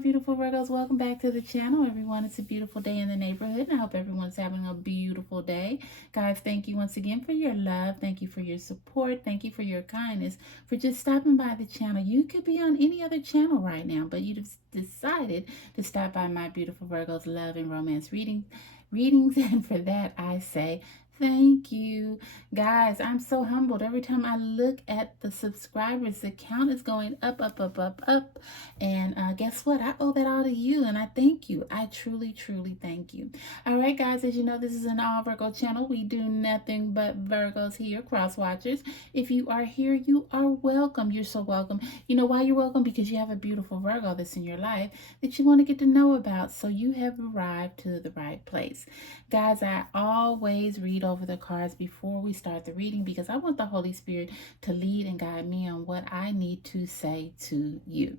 beautiful Virgos. Welcome back to the channel, everyone. It's a beautiful day in the neighborhood, and I hope everyone's having a beautiful day. Guys, thank you once again for your love. Thank you for your support. Thank you for your kindness, for just stopping by the channel. You could be on any other channel right now, but you just decided to stop by my beautiful Virgos love and romance readings, and for that I say thank you. Guys, I'm so humbled. Every time I look at the subscribers, the count is going up, up, up, up, up. And guess what? I owe that all to you, and I thank you. I truly, truly thank you. All right, guys, as you know, this is an all Virgo channel. We do nothing but Virgos here, cross watchers. If you are here, you are welcome. You're so welcome. You know why you're welcome? Because you have a beautiful Virgo that's in your life that you want to get to know about. So you have arrived to the right place. Guys, I always read over the cards before we start the reading because I want the Holy Spirit to lead and guide me on what I need to say to you.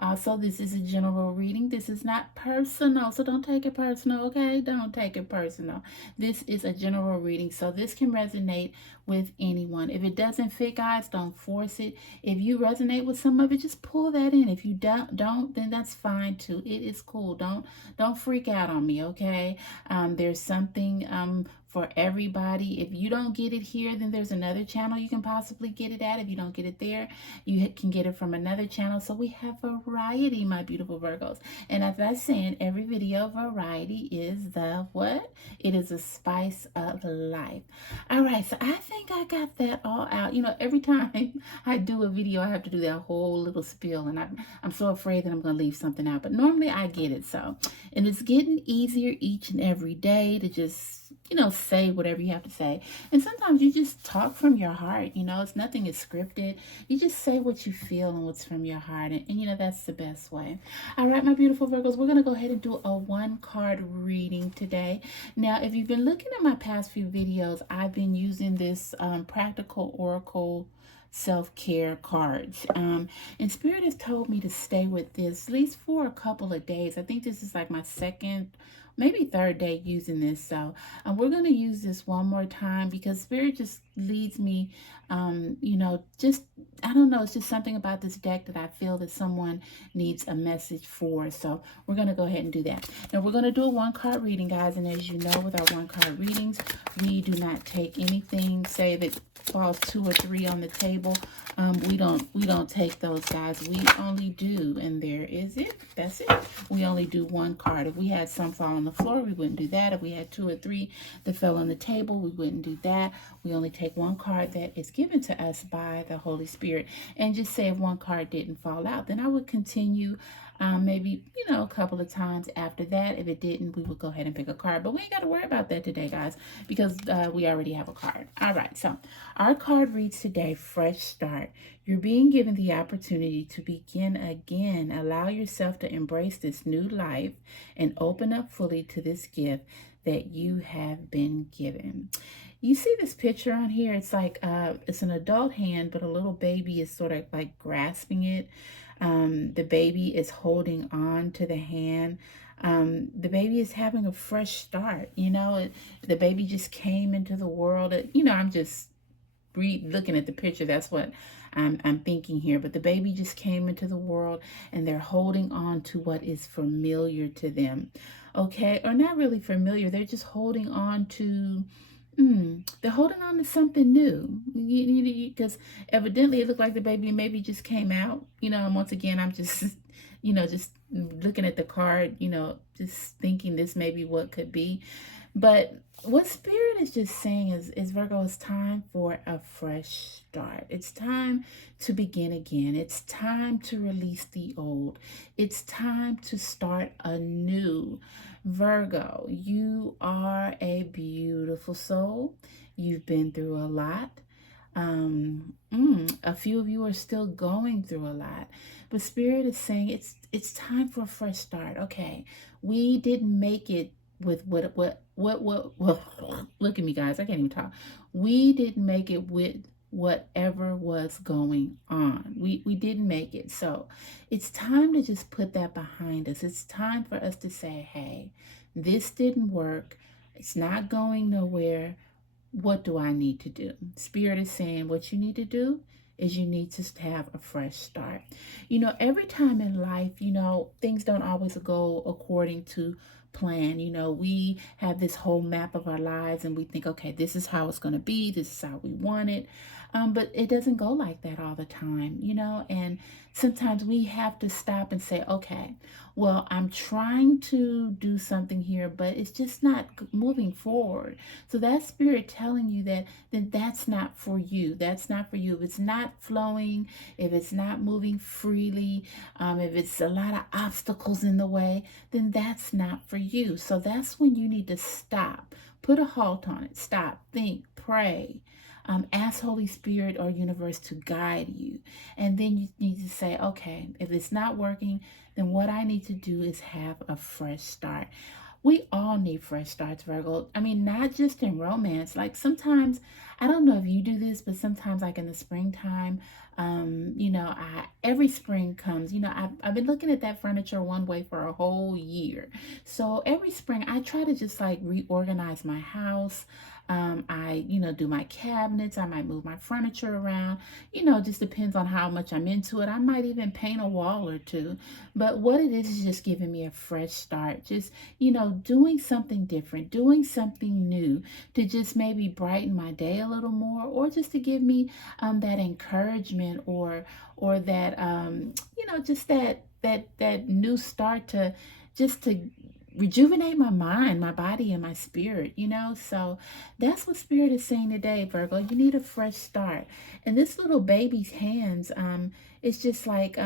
Also, this is a general reading. This is not personal, so don't take it personal, okay? Don't take it personal. This is a general reading, so this can resonate with anyone. If it doesn't fit, guys, don't force it. If you resonate with some of it, just pull that in. If you don't, then that's fine too. It is cool. Don't freak out on me, okay? There's something for everybody. If you don't get it here, then there's another channel you can possibly get it at. If you don't get it there, you can get it from another channel. So we have variety, my beautiful Virgos. And as I said, every video variety is the what? It is a spice of life. All right, so I think I got that all out. You know, every time I do a video, I have to do that whole little spiel, and I'm so afraid that I'm going to leave something out. But normally I get it. So, and it's getting easier each and every day to just, you know, say whatever you have to say. And sometimes you just talk from your heart, you know, nothing is scripted. You just say what you feel and what's from your heart. And you know, that's the best way. All right, my beautiful Virgos, we're going to go ahead and do a one-card reading today. Now, if you've been looking at my past few videos, I've been using this practical oracle self-care cards, and Spirit has told me to stay with this at least for a couple of days. I think this is like my second, maybe third day using this. So we're going to use this one more time because Spirit just leads me, you know, just, I don't know, it's just something about this deck that I feel that someone needs a message for. So we're going to go ahead and do that. Now we're going to do a one card reading, guys. And as you know, with our one card readings, we do not take anything, say that falls 2 or 3 on the table. We don't take those, guys. We only do, and there is it. That's it. We only do one card. If we had some fall on the floor, we wouldn't do that. If we had 2 or 3 that fell on the table, we wouldn't do that. We only take one card that is given to us by the Holy Spirit. And just say if one card didn't fall out, then I would continue maybe, you know, a couple of times after that. If it didn't, we would go ahead and pick a card. But we ain't got to worry about that today, guys, because we already have a card. All right, so our card reads today, Fresh Start. You're being given the opportunity to begin again. Allow yourself to embrace this new life and open up fully to this gift that you have been given. You see this picture on here? It's like it's an adult hand, but a little baby is sort of like grasping it. The baby is holding on to the hand. The baby is having a fresh start. You know, the baby just came into the world. You know, I'm just looking at the picture. That's what I'm thinking here. But the baby just came into the world, and they're holding on to what is familiar to them. Okay, or not really familiar. They're just holding on to. They're holding on to something new, because evidently it looked like the baby maybe just came out, you know, and once again, I'm just, you know, just looking at the card, you know, just thinking this may be what could be. But what Spirit is just saying is Virgo, it's time for a fresh start. It's time to begin again. It's time to release the old. It's time to start anew. Virgo, you are a beautiful soul. You've been through a lot. A few of you are still going through a lot, but Spirit is saying it's time for a fresh start. Okay, we didn't make it with what look at me, guys, I can't even talk. We didn't make it with whatever was going on. We didn't make it. So it's time to just put that behind us. It's time for us to say, hey, this didn't work. It's not going nowhere. What do I need to do? Spirit is saying what you need to do is you need to have a fresh start. Every time in life, things don't always go according to plan. We have this whole map of our lives and we think, okay, this is how it's going to be, this is how we want it. But it doesn't go like that all the time, and sometimes we have to stop and say, okay, well, I'm trying to do something here, but it's just not moving forward. So that spirit telling you that, then that's not for you. That's not for you. If it's not flowing, if it's not moving freely, if it's a lot of obstacles in the way, then that's not for you. So that's when you need to stop, put a halt on it, stop, think, pray. Ask Holy Spirit or universe to guide you. And then you need to say, okay, if it's not working, then what I need to do is have a fresh start. We all need fresh starts, Virgo. I mean, not just in romance. Like sometimes, I don't know if you do this, but sometimes, like in the springtime, every spring comes. I've been looking at that furniture one way for a whole year. So every spring, I try to just like reorganize my house. I do my cabinets. I might move my furniture around. Just depends on how much I'm into it. I might even paint a wall or two. But what it is just giving me a fresh start. Just doing something different, doing something new to just maybe brighten my day a little more, or just to give me that encouragement or that just that new start to just to rejuvenate my mind, my body, and my spirit, So that's what Spirit is saying today, Virgo. You need a fresh start. And this little baby's hands, it's just like,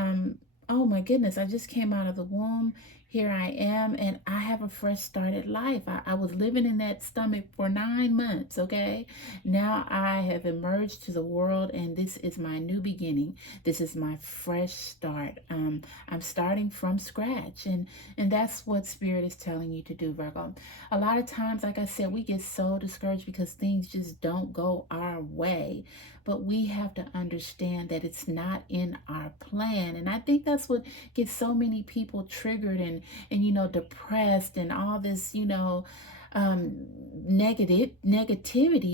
oh my goodness, I just came out of the womb. Here I am, and I have a fresh start at life. I was living in that stomach for 9 months, okay? Now I have emerged to the world, and this is my new beginning. This is my fresh start. I'm starting from scratch, and that's what Spirit is telling you to do, Virgo. A lot of times, like I said, we get so discouraged because things just don't go our way. But we have to understand that it's not in our plan. And I think that's what gets so many people triggered and depressed and all this, negativity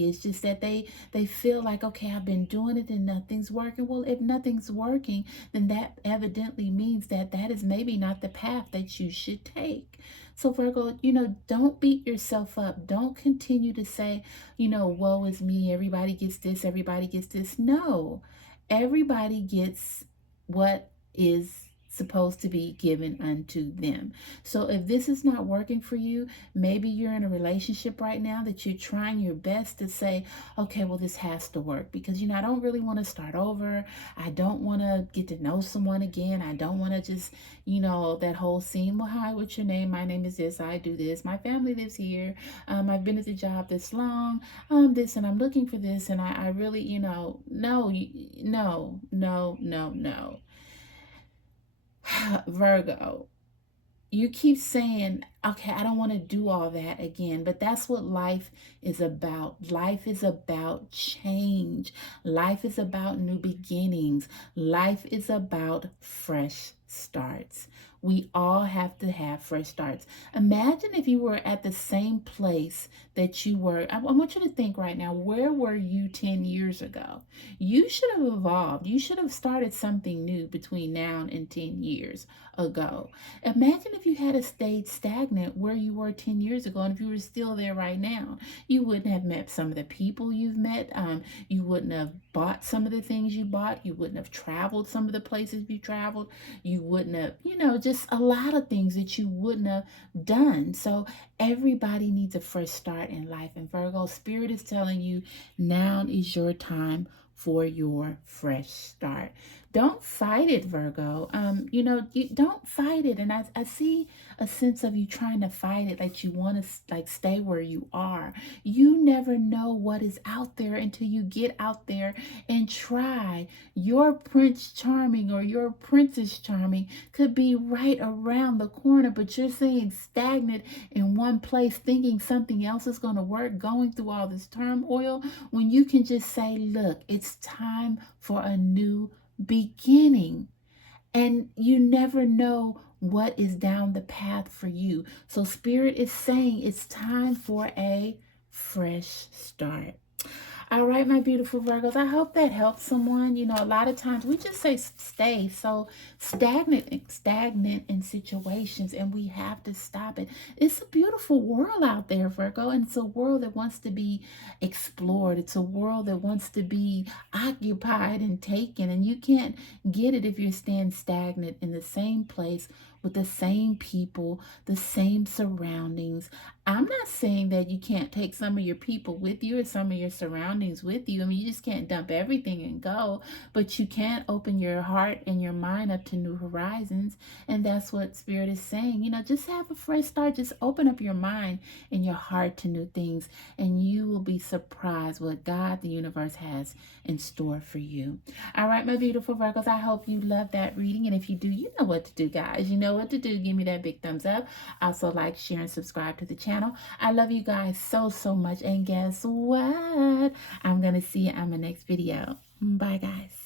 is just that they feel like, okay, I've been doing it and nothing's working. Well, if nothing's working, then that evidently means that is maybe not the path that you should take. So Virgo, don't beat yourself up. Don't continue to say, woe is me, everybody gets this, everybody gets this. No, everybody gets what is supposed to be given unto them. So if this is not working for you, maybe you're in a relationship right now that you're trying your best to say, okay, well, this has to work because, I don't really want to start over. I don't want to get to know someone again. I don't want to just, that whole scene. Well, hi, what's your name? My name is this. I do this. My family lives here. I've been at the job this long. This, and I'm looking for this. And I really, no, no, no. Virgo, you keep saying, okay, I don't want to do all that again. But that's what life is about. Life is about change. Life is about new beginnings. Life is about fresh starts. We all have to have fresh starts. Imagine if you were at the same place that you were. I want you to think right now, where were you 10 years ago? You should have evolved. You should have started something new between now and 10 years ago. Imagine if you had stayed stagnant where you were 10 years ago, and if you were still there right now, you wouldn't have met some of the people you've met. You wouldn't have bought some of the things you bought. You wouldn't have traveled some of the places you traveled. You wouldn't have, just a lot of things that you wouldn't have done. So everybody needs a fresh start in life. And Virgo, Spirit is telling you now is your time for your fresh start. Don't fight it, Virgo. You don't fight it. And I see a sense of you trying to fight it, like you want to like stay where you are. You never know what is out there until you get out there and try. Your Prince Charming or your Princess Charming could be right around the corner, but you're staying stagnant in one place, thinking something else is going to work, going through all this turmoil, when you can just say, look, it's time for a new beginning. And you never know what is down the path for you. So Spirit is saying it's time for a fresh start. All right, my beautiful Virgos. I hope that helps someone. You know, a lot of times we just say stay so stagnant in situations, and we have to stop it. It's a beautiful world out there, Virgo, and it's a world that wants to be explored. It's a world that wants to be occupied and taken, and you can't get it if you're staying stagnant in the same place with the same people, the same surroundings. I'm not saying that you can't take some of your people with you or some of your surroundings with you. I mean, you just can't dump everything and go, but you can open your heart and your mind up to new horizons. And that's what Spirit is saying. You know, just have a fresh start. Just open up your mind and your heart to new things, and you will be surprised what God, the universe, has in store for you. All right, my beautiful Virgos, I hope you love that reading. And if you do, you know what to do, guys. You know what to do. Give me that big thumbs up. Also, like, share, and subscribe to the channel. I love you guys so much. And guess what? I'm going to see you on my next video. Bye, guys.